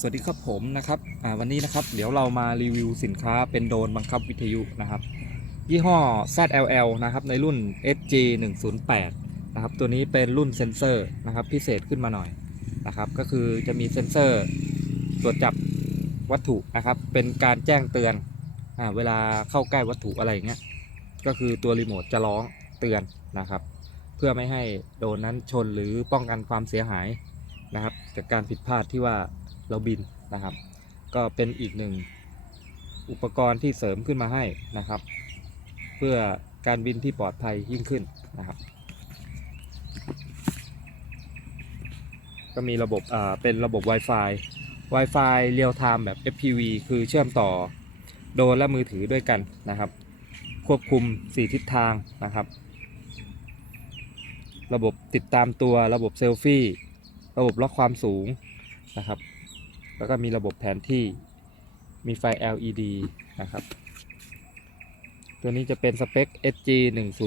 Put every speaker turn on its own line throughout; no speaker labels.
สวัสดีครับผมนะครับวันนี้นะครับเดี๋ยวเรามารีวิวสินค้าเป็นโดรนบังคับวิทยุนะครับ ยี่ห้อ ZLL นะครับในรุ่น SG 108นะครับตัวนี้เป็นรุ่นเซนเซอร์นะครับพิเศษขึ้นมาหน่อยนะครับก็คือจะมีเซนเซอร์ตรวจจับวัตถุนะครับเป็นการแจ้งเตือนอเวลาเข้าใกล้วัตถุอะไรเงี้ยก็คือตัวรีโมทจะร้องเตือนนะครับ เพื่อไม่ให้โดรนนั้นชนหรือป้องกันความเสียหายนะครับจากการผิดพลาดที่ว่า เราบินนะครับ ก็เป็นอีกหนึ่งอุปกรณ์ที่เสริมขึ้นมาให้นะครับ เพื่อการบินที่ปลอดภัยยิ่งขึ้นนะครับ ก็มีระบบอ่าเป็นระบบ Wi-Fi Wi-Fi เรียลไทม์แบบ FPV คือเชื่อมต่อโดรนและมือถือด้วยกันนะครับ ควบคุม 4 ทิศทางนะครับ ระบบติดตามตัวระบบเซลฟี่ ระบบล็อกความสูงนะครับ แล้วก็มีระบบแผนที่ มีไฟ LED นะครับ ตัวนี้จะเป็นสเปค SG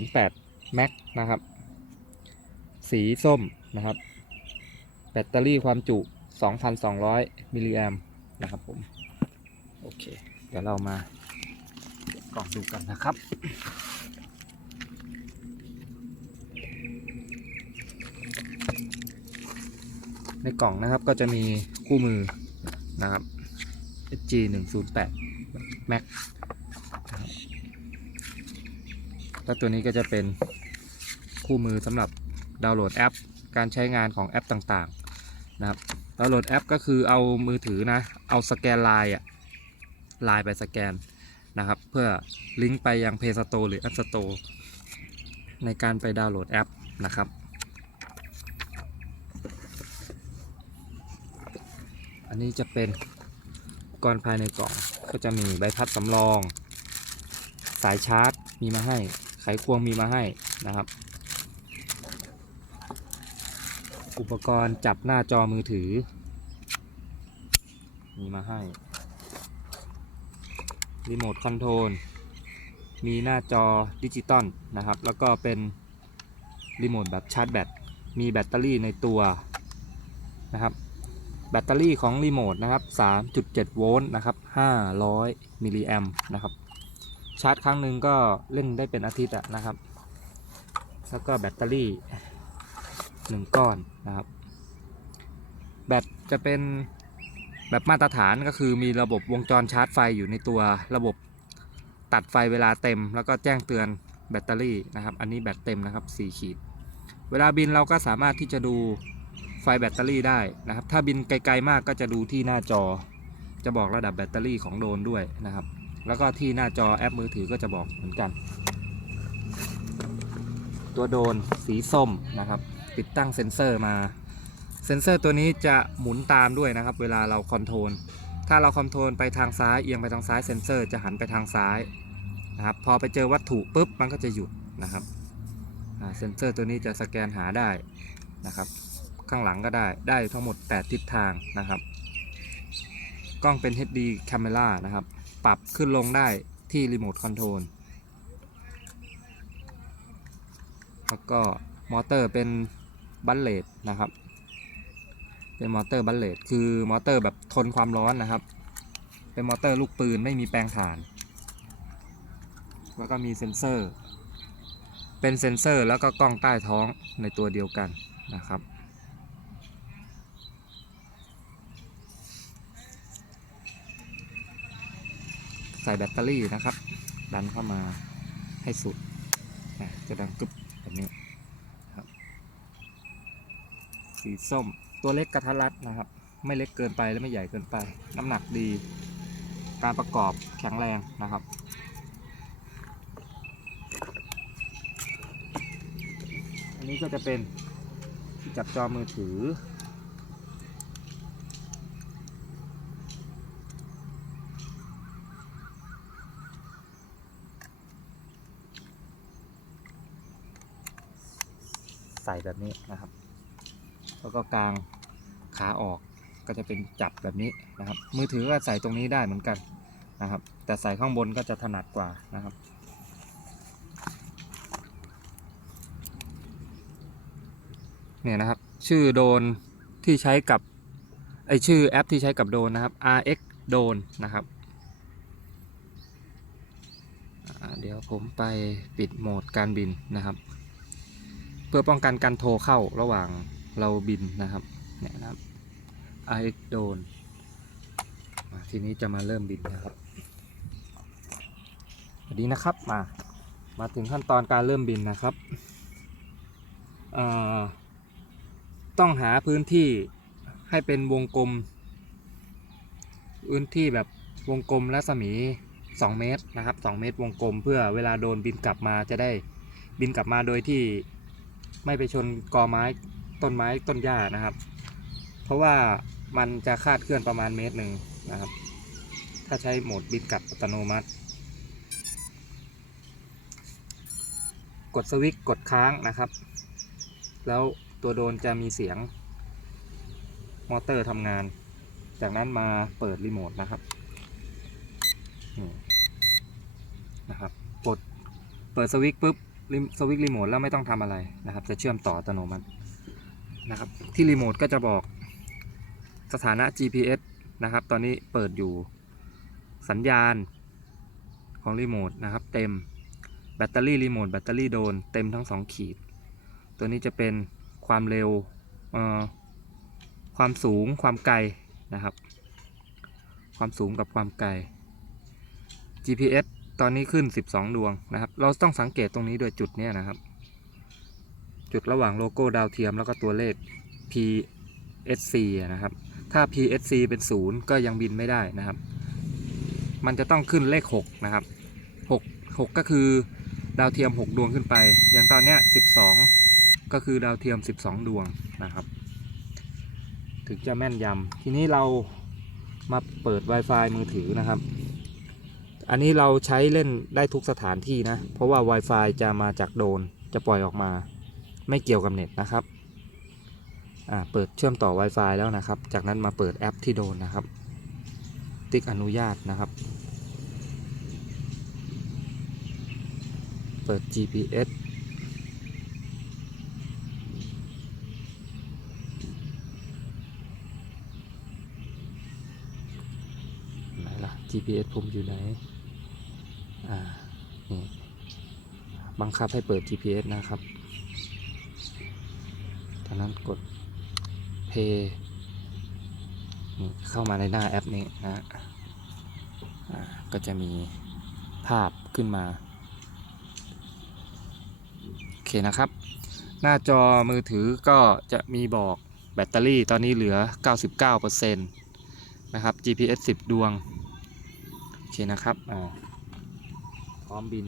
108 Max นะครับ สีส้มนะครับ แบตเตอรี่ความจุ 2,200 มิลลิแอมนะครับผม โอเค เดี๋ยวเรามากล่องดูกันนะครับในกล่องนะครับก็จะมีคู่มือ นะครับ SG 108 Max นะครับแล้วตัวนี้ก็จะเป็นคู่มือสำหรับดาวน์โหลดแอป การใช้งานของแอปต่างๆนะครับดาวน์โหลดแอปก็คือเอามือถือนะ เอาสแกนไลน์อะไลน์ไปสแกนนะครับ เพื่อลิงก์ไปยัง Play Store หรือ App Store ในการไปดาวน์โหลดแอปนะครับ นนี้จะเป็นกรภายในกล่องก็จะมีใบพัดสำรอง สายชาร์จมีมาให้ ไขควงมีมาให้นะครับ อุปกรณ์จับหน้าจอมือถือ มีมาให้ รีโมทคอนโทรล มีหน้าจอดิจิตอลนะครับ แล้วก็เป็นรีโมทแบบชาร์จแบต มีแบตเตอรี่ในตัวนะครับ แบตเตอรี่ของรีโมทนะครับ 3.7 โวลต์นะครับ 500 มิลลิแอมนะครับ ชาร์จครั้งหนึ่งก็เล่นได้เป็นอาทิตย์อะนะครับ แล้วก็แบตเตอรี่ 1 ก้อนนะครับ แบตจะเป็นแบบมาตรฐานก็คือมีระบบวงจรชาร์จไฟอยู่ในตัวระบบตัดไฟเวลาเต็ม แล้วก็แจ้งเตือนแบตเตอรี่นะครับ อันนี้แบตเต็มนะครับ 4 ขีด เวลาบินเราก็สามารถที่จะดู ไฟแบตเตอรี่ได้นะครับ ถ้าบินไกลๆมากก็จะดูที่หน้าจอ จะบอกระดับแบตเตอรี่ของโดรนด้วยนะครับ แล้วก็ที่หน้าจอแอปมือถือก็จะบอกเหมือนกัน ตัวโดรนสีส้มนะครับ ติดตั้งเซ็นเซอร์มา เซ็นเซอร์ตัวนี้จะหมุนตามด้วยนะครับ เวลาเราคอนโทรล ถ้าเราคอนโทรลไปทางซ้ายเอียงไปทางซ้ายเซ็นเซอร์จะหันไปทางซ้ายนะครับ พอไปเจอวัตถุปุ๊บมันก็จะหยุดนะครับเซ็นเซอร์ตัวนี้จะสแกนหาได้นะครับ ข้างหลังก็ได้ได้ทั้งหมด 8 ทิศทางนะครับ กล้องเป็น HD Camera นะครับ ปรับขึ้นลงได้ที่รีโมทคอนโทรลแล้วก็มอเตอร์เป็นบัลเลตนะครับ เป็นมอเตอร์บัลเลตคือมอเตอร์แบบทนความร้อนนะครับ เป็นมอเตอร์ลูกปืนไม่มีแปลงถ่าน แล้วก็มีเซ็นเซอร์ เป็นเซ็นเซอร์แล้วก็กล้องใต้ท้องในตัวเดียวกันนะครับ ใส่แบตเตอรี่นะครับ ดันเข้ามาให้สุดะจะดังกึบแบบนี้ครับสีส้มตัวเล็กกระทัดรัดนะครับ ไม่เล็กเกินไปและไม่ใหญ่เกินไป น้ำหนักดี การประกอบแข็งแรงนะครับอันนี้ก็จะเป็นที่จับจอมือถือ ส่แบบนี้นะครับ แล้วก็กางขาออกก็จะเป็นจับแบบนี้นะครับ มือถือก็ใส่ตรงนี้ได้เหมือนกันนะครับ แต่ใส่ข้างบนก็จะถนัดกว่านะครับ เนี่ยนะครับ ชื่อโดนที่ใช้กับไอชื่อแอปที่ใช้กับโดนนะครับ RX Drone นะครับเดี๋ยวผมไปปิดโหมดการบินนะครับ เพื่อป้องกันการโทรเข้าระหว่างเราบินนะครับเนี่ยนะครับ RX Drone ทีนี้จะมาเริ่มบินนะครับสวัสดีนะครับมามาถึงขั้นตอนการเริ่มบินนะครับต้องหาพื้นที่ให้เป็นวงกลม พื้นที่แบบวงกลมรัศมี 2 เมตรนะครับ 2 เมตรวงกลม เพื่อเวลาโดนบินกลับมาจะได้บินกลับมาโดยที่ ไม่ไปชนกอไม้ต้นไม้ต้นหญ้านะครับ เพราะว่ามันจะคาดเคลื่อนประมาณเมตรหนึ่งนะครับ ถ้าใช้โหมดบินกลับอัตโนมัติ กดสวิตช์กดค้างนะครับ แล้วตัวโดนจะมีเสียงมอเตอร์ทำงาน จากนั้นมาเปิดรีโมทนะครับนะครับ กดเปิดสวิตช์ปุ๊บ สวิตช์รีโมทแล้วไม่ต้องทำอะไรนะครับ จะเชื่อมต่ออัตโนมัตินะครับ ที่รีโมทก็จะบอกสถานะ GPS นะครับ ตอนนี้เปิดอยู่สัญญาณของรีโมทนะครับ เต็มแบตเตอรี่รีโมทแบตเตอรี่โดนเต็มทั้ง 2 ขีด ตัวนี้จะเป็นความเร็วความสูงความไกลนะครับ ความสูงกับความไกล GPS ตอนนี้ขึ้น 12 ดวงนะครับ เราต้องสังเกตตรงนี้ด้วยจุดนี้นะครับ จุดระหว่างโลโก้ดาวเทียมแล้วก็ตัวเลข PSC นะครับ ถ้า PSC เป็น 0 ก็ยังบินไม่ได้นะครับ มันจะต้องขึ้นเลข 6 นะครับ 6 6 ก็คือดาวเทียม 6 ดวงขึ้นไป อย่างตอนนี้12 ก็คือดาวเทียม 12 ดวงนะครับ ถึงจะแม่นยำทีนี้เรามาเปิด Wi-Fi มือถือนะครับ อันนี้เราใช้เล่นได้ทุกสถานที่นะ เพราะว่า Wi-Fi จะมาจากโดนจะปล่อยออกมา ไม่เกี่ยวกับเน็ตนะครับอ่าเปิดเชื่อมต่อ Wi-Fi แล้วนะครับ จากนั้นมาเปิดแอปที่โดนนะครับ ติ๊กอนุญาตนะครับ เปิด GPS ไหนล่ะ GPS ผมอยู่ไหน อ่านี่บังคับให้เปิด GPS นะครับจากนั้นกด Play เข้ามาในหน้าแอปนี้นะก็จะมีภาพขึ้นมา โอเคนะครับ หน้าจอมือถือก็จะมีบอกแบตเตอรี่ตอนนี้เหลือ 99%นะครับ GPS 10 ดวง โอเคนะครับอ่า พร้อมบิน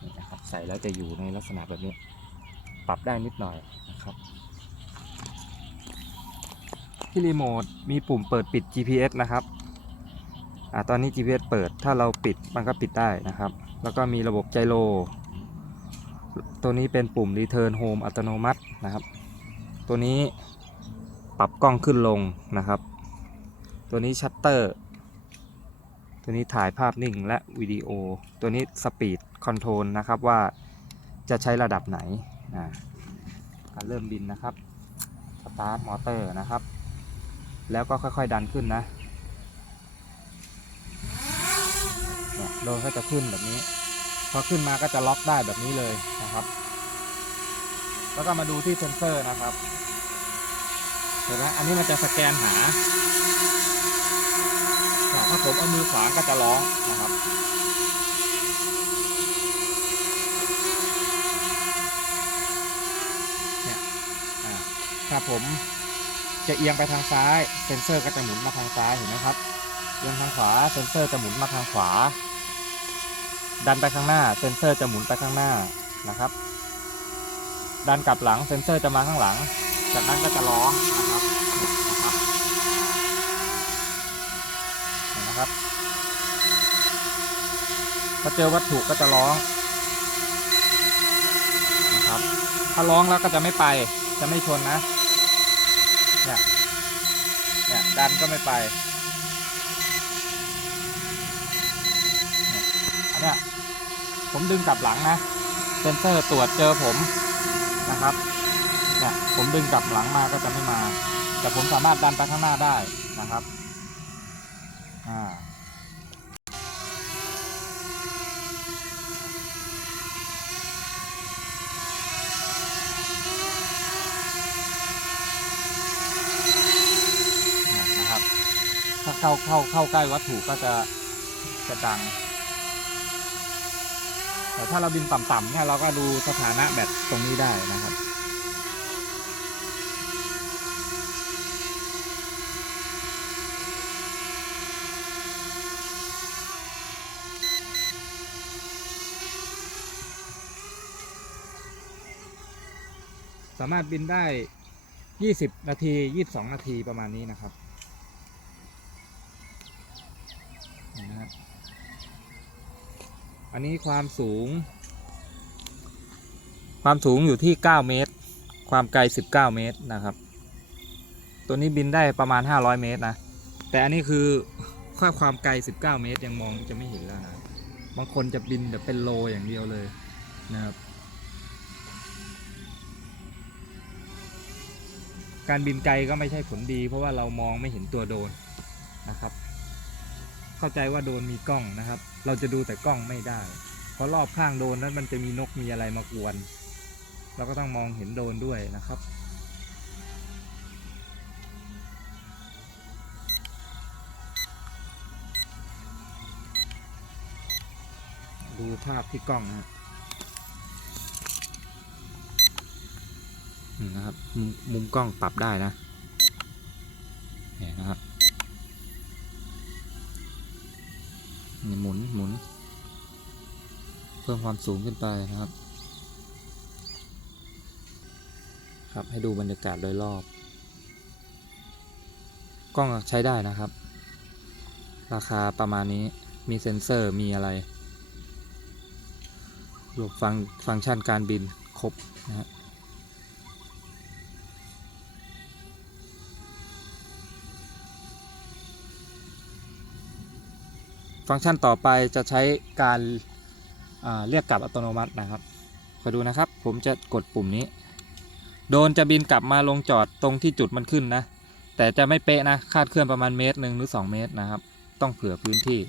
นี่นะครับใส่แล้วจะอยู่ในลักษณะแบบนี้ ปรับได้นิดหน่อยนะครับ ที่รีโมทมีปุ่มเปิดปิด GPS นะครับอ่าตอนนี้ GPS เปิดถ้าเราปิดมันก็ปิดได้นะครับ แล้วก็มีระบบไจโรตัวนี้เป็นปุ่ม Return Home อัตโนมัตินะครับ ตัวนี้ปรับกล้องขึ้นลงนะครับ ตัวนี้ชัตเตอร์ ตัวนี้ถ่ายภาพนิ่งและวิดีโอ ตัวนี้สปีดคอนโทรลนะครับว่าจะใช้ระดับไหนอ่าการเริ่มบินนะครับสตาร์ทมอเตอร์นะครับ แล้วก็ค่อยๆดันขึ้นนะเนี่ยโดนก็จะขึ้นแบบนี้ พอขึ้นมาก็จะล็อกได้แบบนี้เลยนะครับ แล้วก็มาดูที่เซนเซอร์นะครับ เห็นไหมอันนี้มันจะสแกนหา ผมเอามือขวาก็จะร้องนะครับ เนี่ยถ้าผมจะเอียงไปทางซ้ายเซนเซอร์ก็จะหมุนมาทางซ้ายเห็นไหมครับเอียงทางขวาเซนเซอร์จะหมุนมาทางขวา ดันไปข้างหน้าเซนเซอร์จะหมุนไปข้างหน้านะครับ ดันกลับหลังเซนเซอร์จะมาข้างหลัง จากนั้นก็จะร้องนะครับเห็นนะครับ ถ้าเจอวัตถุก็จะร้องนะครับถ้าร้องแล้วก็จะไม่ไปจะไม่ชนนะเนี่ยเนี่ยดันก็ไม่ไปอันเนี้ยผมดึงกลับหลังนะเซนเซอร์ตรวจเจอผมนะครับเนี่ยผมดึงกลับหลังมาก็จะไม่มา แต่ผมสามารถดันไปข้างหน้าได้นะครับ อ่า นะครับ ถ้า เข้าเข้าเข้าใกล้วัตถุก็จะจะดัง แต่ถ้าเราบินต่ำๆเนี่ยเราก็ดูสถานะแบตตรงนี้ได้นะครับสามารถบินได้ 20 นาที 22 นาทีประมาณนี้นะครับ อันนี้ความสูง ความสูงอยู่ที่ 9 เมตร ความไกล 19 เมตรนะครับ ตัวนี้บินได้ประมาณ 500 เมตรนะ แต่อันนี้คือค่าความไกล 19 เมตรยังมองจะไม่เห็นแล้วนะ บางคนจะบินแบบเป็นโลอย่างเดียวเลยนะครับ การบินไกลก็ไม่ใช่ผลดี เพราะว่าเรามองไม่เห็นตัวโดรนนะครับ เข้าใจว่าโดนมีกล้องนะครับ เราจะดูแต่กล้องไม่ได้ เพราะรอบข้างโดนนั้นมันจะมีนกมีอะไรมากวน เราก็ต้องมองเห็นโดนด้วยนะครับดูภาพที่กล้องนะฮะนี่นะครับมุมมุมกล้องปรับได้นะเนี่ยนะครับ หมุนหมุน เพิ่มความสูงขึ้นไปนะครับ ครับให้ดูบรรยากาศโดยรอบ กล้องใช้ได้นะครับ ราคาประมาณนี้มีเซ็นเซอร์มีอะไรรวมฟังฟังก์ชันการบินครบนะฮะ ฟังก์ชันต่อไปจะใช้การาเรียกกลับอัตโนมัตินะครับคอยดูนะครับ ผมจะกดปุ่มนี้ โดนจะบินกลับมาลงจอดตรงที่จุดมันขึ้นนะ แต่จะไม่เป๊ะนะ คาดเคลื่อนประมาณเมตรหนึ่งหรือ 2 เมตรนะครับ ต้องเผื่อพื้นที่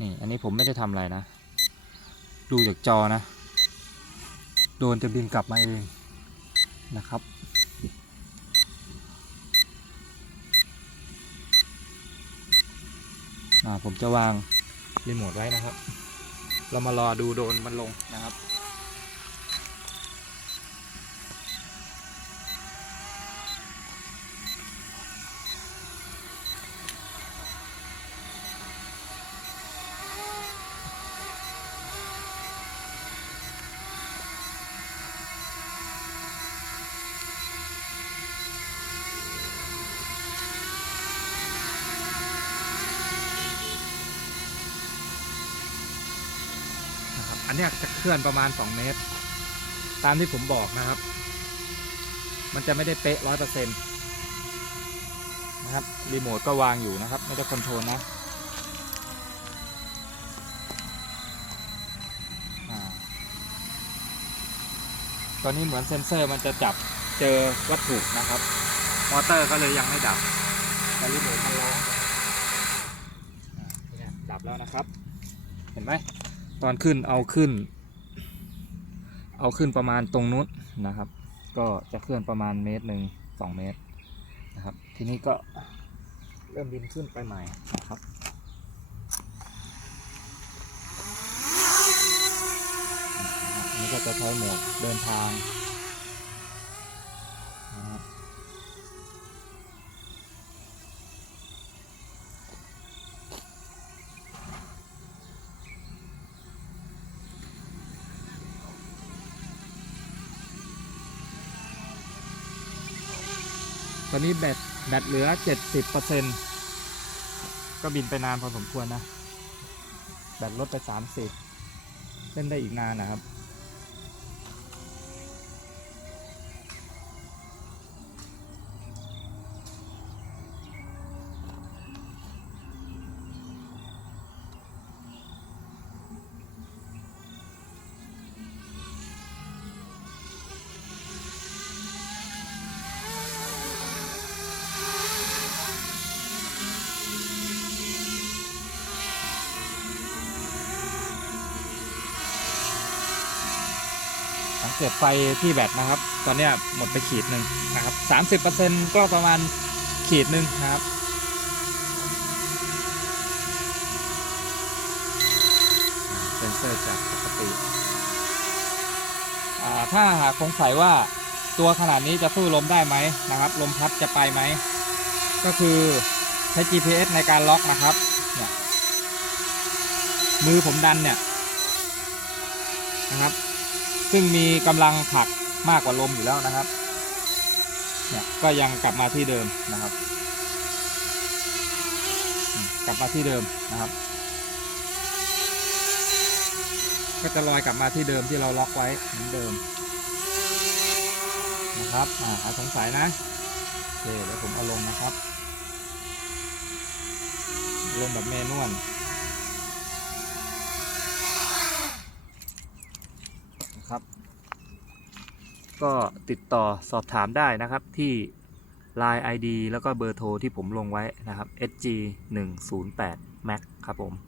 นี่ อันนี้ผมไม่ได้ทำอะไรนะ ดูจากจอนะ โดนจะบินกลับมาเองนะครับ อ่า ผมจะวางรีโมทไว้นะครับ เรามารอดูโดนมันลงนะครับ อันเนี้ยจะเคลื่อนประมาณ 2 เมตร ตามที่ผมบอกนะครับ มันจะไม่ได้เป๊ะร้อยเปอร์เซ็นต์นะครับ รีโมทก็วางอยู่นะครับ ไม่ได้คอนโทรลนะอ่าตอนนี้เหมือนเซ็นเซอร์มันจะจับเจอวัตถุนะครับ มอเตอร์ก็เลยยังไม่ดับแต่รีโมทมันร้องอ่าเนี่ยดับแล้วนะครับ เห็นไหม ตอนขึ้นเอาขึ้น เอาขึ้นประมาณตรงนู้นนะครับ ก็จะเคลื่อนประมาณเมตรหนึ่งสองเมตรนะครับ ทีนี้ก็เริ่มบินขึ้นไปใหม่นะครับอันนี้ก็จะใช้โหมดเดินทางนะครับต อนนี้แบตแบตเหลือ 70%ก็บินไปนานพอสมควรนะ แบตลดไป 30 เล่นได้อีกนานนะครับ เกิดไฟที่แบตนะครับ ตอนเนี้ยหมดไปขีดหนึ่งนะครับสามสิบเปอร์เซ็นก็ประมาณขีดหนึ่งนะครับเซนเซอร์จากปกติอ่าถ้าหากสงสัยว่าตัวขนาดนี้จะสู้ลมได้ไหมนะครับ ลมพัดจะไปไหม ก็คือใช้ GPS ในการล็อกนะครับเนี่ยมือผมดันเนี่ยนะครับ ซึ่งมีกำลังผลักมากกว่าลมอยู่แล้วนะครับเนี่ยก็ยังกลับมาที่เดิมนะครับ กลับมาที่เดิมนะครับ ก็จะลอยกลับมาที่เดิมที่เราล็อกไว้เหมือนเดิมนะครับอ่าหาสงสัยนะโอเคเดี๋ยวผมเอาลงนะครับ ลงแบบเมนวลนะครับ ก็ติดต่อสอบถามได้นะครับที่ Line ID แล้วก็เบอร์โทรที่ผมลงไว้นะครับ SG 1 0 8 Max ครับผม